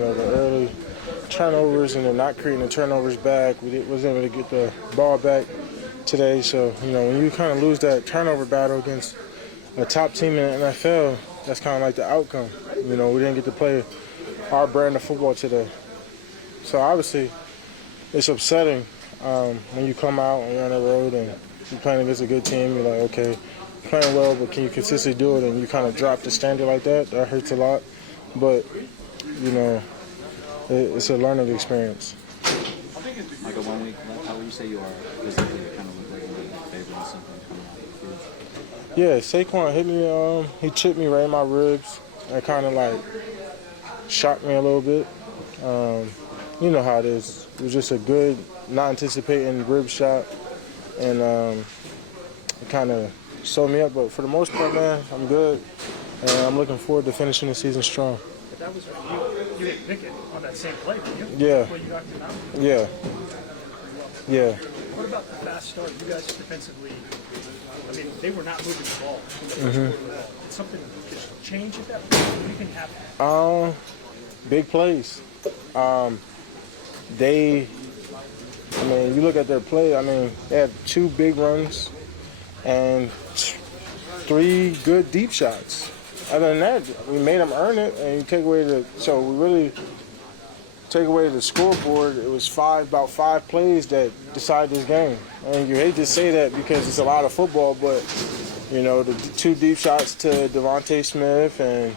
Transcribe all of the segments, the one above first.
the early turnovers and then not creating the turnovers back. We wasn't able to get the ball back today. So, when you kind of lose that turnover battle against a top team in the NFL, that's kind of like the outcome. We didn't get to play our brand of football today. So, obviously, it's upsetting when you come out and you're on the road and you're playing against a good team. You're like, okay, playing well, but can you consistently do it? And you kind of drop the standard like that. That hurts a lot. But, it's a learning experience. Michael, 1 week left. How would you say you are physically? It kind of looked like a little bit favorable something coming out of the field. Yeah, Saquon hit me. He chipped me right in my ribs. And kind of like shocked me a little bit. You know how it is. It was just a good, not anticipating rib shot, and it kind of sewed me up. But for the most part, man, I'm good, and I'm looking forward to finishing the season strong. But that was you didn't pick it on that same play, did you? Yeah. When you got to out. Yeah. Yeah. What about the fast start? You guys defensively, I mean, they were not moving the ball. Did something just change at that point? What do you think happened? Big plays. You look at their play, they had 2 big runs and 3 good deep shots. Other than that, we made them earn it, and you take away the scoreboard. It was about 5 plays that decided this game. And you hate to say that because it's a lot of football, but the 2 deep shots to Devontae Smith and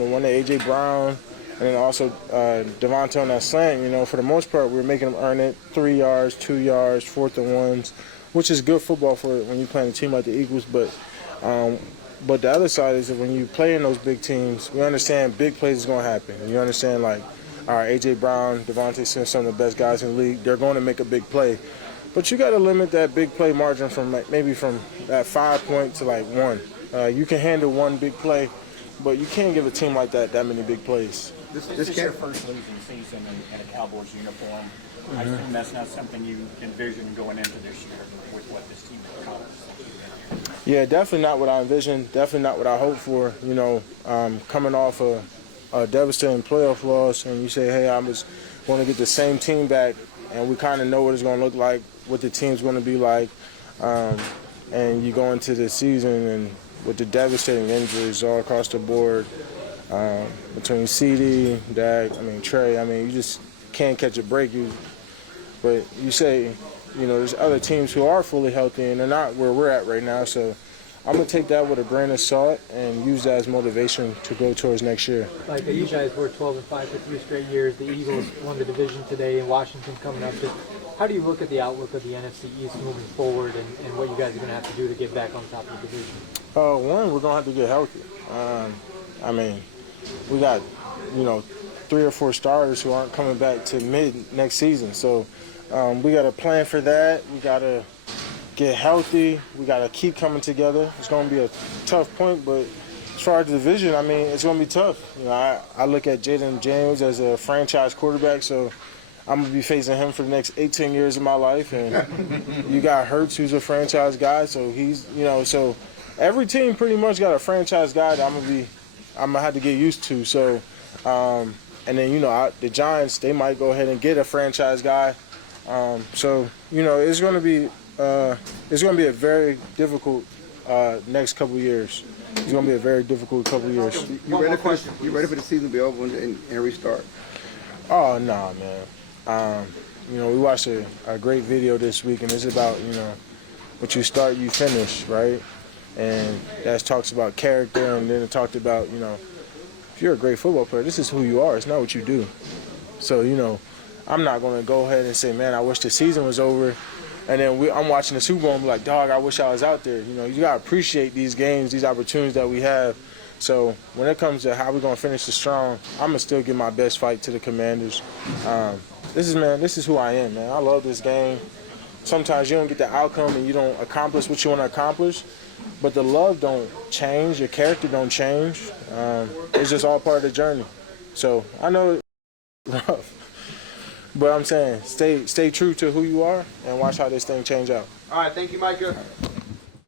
the one to A.J. Brown, and then also Devontae on that slant. For the most part, we were making them earn it. 3 yards, 2 yards, 4th and 1s, which is good football for when you're playing a team like the Eagles. But the other side is that when you play in those big teams, we understand big plays is going to happen. And you understand, all right, A.J. Brown, Devontae Smith, some of the best guys in the league, they're going to make a big play. But you got to limit that big play margin from maybe from that 5 point to 1. You can handle 1 big play, but you can't give a team like that many big plays. This is your first losing season in a Cowboys uniform. I assume that's not something you envisioned going into this year with what this team accomplished. Yeah, definitely not what I envisioned. Definitely not what I hoped for. Coming off a devastating playoff loss, and you say, hey, I was going to get the same team back, and we kind of know what it's going to look like, what the team's going to be like, and you go into the season and with the devastating injuries all across the board, between CD, Dak, Trey, you just can't catch a break. But you say, there's other teams who are fully healthy, and they're not where we're at right now. So I'm going to take that with a grain of salt and use that as motivation to go towards next year. Like you guys were 12-5 for 3 straight years. The Eagles won the division today, and Washington coming up. Just how do you look at the outlook of the NFC East moving forward, and what you guys are going to have to do to get back on top of the division? One, we're going to have to get healthy. We got, 3 or 4 starters who aren't coming back to mid next season. So we got to plan for that. We got to get healthy. We got to keep coming together. It's going to be a tough point, but as far as the division, it's going to be tough. I look at Jaden James as a franchise quarterback, so I'm going to be facing him for the next 18 years of my life. And you got Hurts, who's a franchise guy, so he's, so every team pretty much got a franchise guy that I'm going to have to get used to. So, and then, the Giants, they might go ahead and get a franchise guy. So, it's going to be a very difficult next couple of years. It's going to be a very difficult couple of years. You ready for the season to be over and restart? Oh, no, man. We watched a great video this week, and it's about, what you start, you finish, right? And that talks about character, and then it talked about, if you're a great football player, this is who you are. It's not what you do. So, I'm not going to go ahead and say, man, I wish the season was over. And then I'm watching the Super Bowl and be like, dog, I wish I was out there. You got to appreciate these games, these opportunities that we have. So when it comes to how we're going to finish this strong, I'm going to still give my best fight to the Commanders. This is who I am, man. I love this game. Sometimes you don't get the outcome and you don't accomplish what you want to accomplish, but the love don't change. Your character don't change. It's just all part of the journey. So I know it's rough. But I'm saying, stay true to who you are and watch how this thing change out. All right, thank you, Micah.